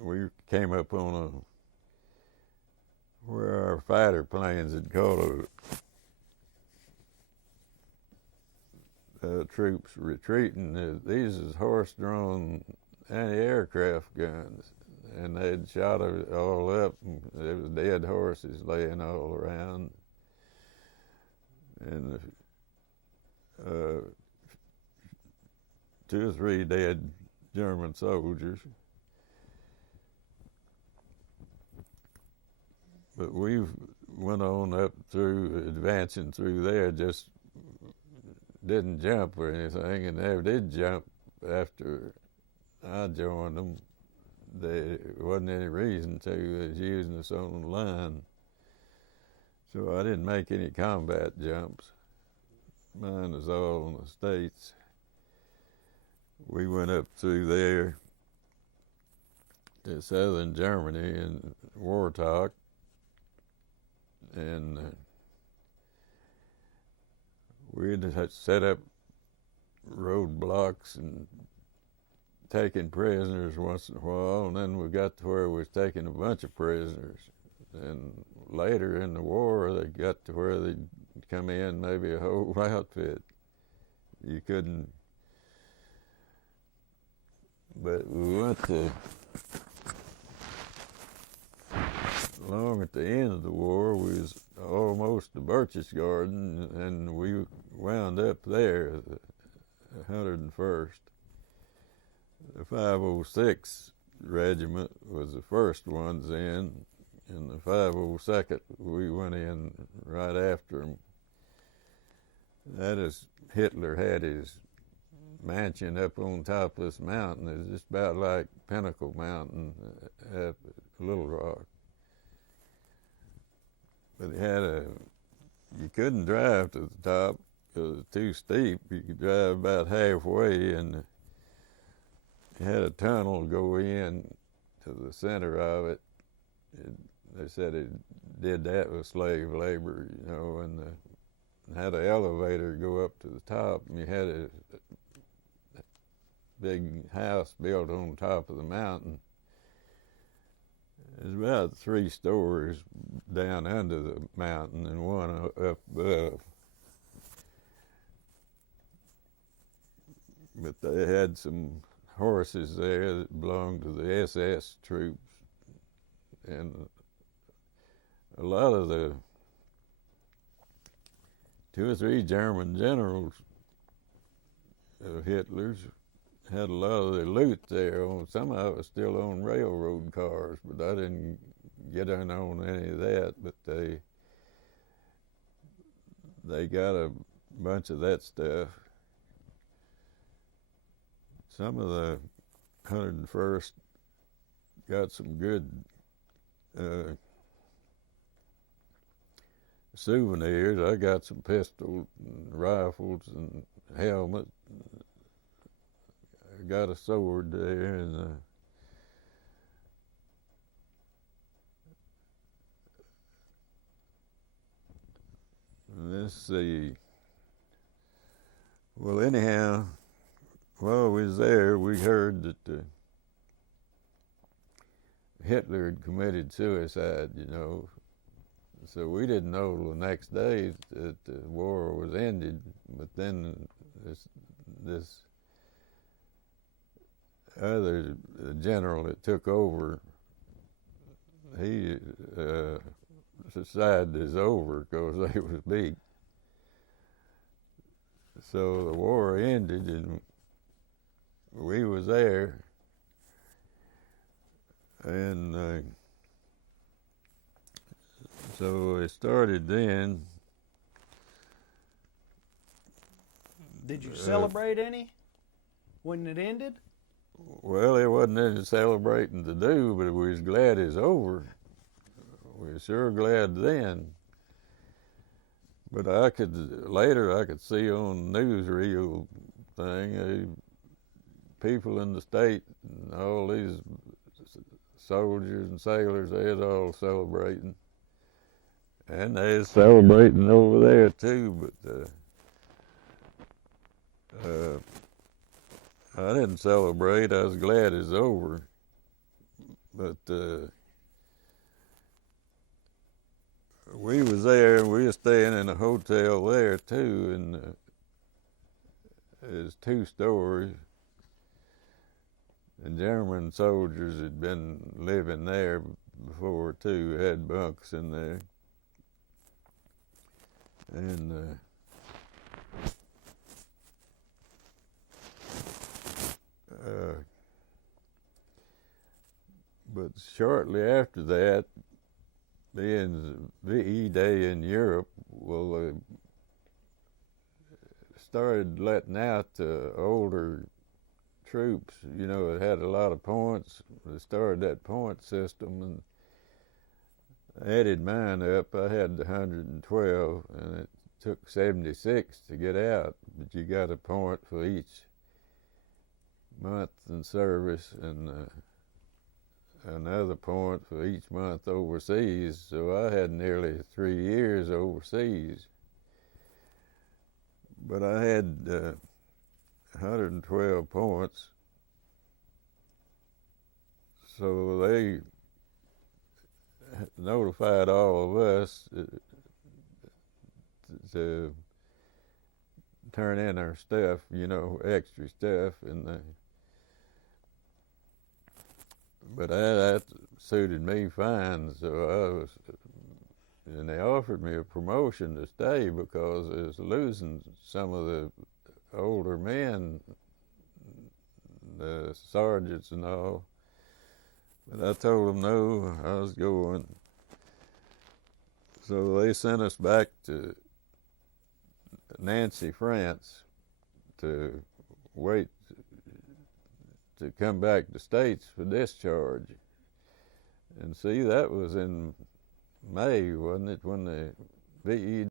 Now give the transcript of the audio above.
we came up on where our fighter planes had called troops retreating. These is horse-drawn anti-aircraft guns, and they'd shot it all up. And there was dead horses laying all around, and 2 or 3 dead German soldiers. But we went on up through, advancing through there, just didn't jump or anything, and never did jump after I joined them. There wasn't any reason to. They was using us on the line. So I didn't make any combat jumps. Mine was all in the States. We went up through there to southern Germany in Wartag, and we had set up roadblocks and taking prisoners once in a while, and then we got to where we was taking a bunch of prisoners. And later in the war, they got to where they'd come in maybe a whole outfit. You couldn't. But we went to, along at the end of the war, we was almost to Berchtesgaden, and we wound up there, the 101st. The 506 Regiment was the first ones in, and the 502nd, we went in right after them. That is, Hitler had his mansion up on top of this mountain. It's just about like Pinnacle Mountain at Little Rock. But it had you couldn't drive to the top because it was too steep. You could drive about halfway, and it had a tunnel go in to the center of it. They said it did that with slave labor, and had an elevator go up to the top, and you had a big house built on top of the mountain. It's about 3 stories down under the mountain and one up above. But they had some horses there that belonged to the SS troops, and a lot of the 2 or 3 German generals of Hitler's had a lot of their loot there. Some of it was still on railroad cars, but I didn't get in on any of that. But they got a bunch of that stuff. Some of the 101st got some good souvenirs. I got some pistols and rifles and helmets. I got a sword there, and let's see. Well, anyhow, while we was there, we heard that Hitler had committed suicide, So we didn't know till the next day that the war was ended. But then this other general that took over, he decided it's over because they was beat. So the war ended, and we was there, and so it started then. Did you celebrate any when it ended? Well, there wasn't any celebrating to do, but we was glad it's over. We were sure glad then. But later I could see on the newsreel thing, people in the state, and all these soldiers and sailors, they was all celebrating. And they was celebrating over there too, but I didn't celebrate. I was glad it's over. but we was there, and we were staying in a hotel there too, and it's 2 stories. And German soldiers had been living there before too, had bunks in there. And but shortly after that, being VE Day in Europe, well, started letting out older troops. You know, it had a lot of points. They started that point system and added mine up. I had 112, and it took 76 to get out. But you got a point for each month in service, and another point for each month overseas. So I had nearly 3 years overseas. But I had 112 points. So they notified all of us to turn in our stuff, you know, extra stuff, and but that suited me fine. So and they offered me a promotion to stay because it was losing some of the older men, the sergeants and all. But I told them no, I was going. So they sent us back to Nancy, France, to wait to come back to States for discharge. And see, that was in May, wasn't it, when the VE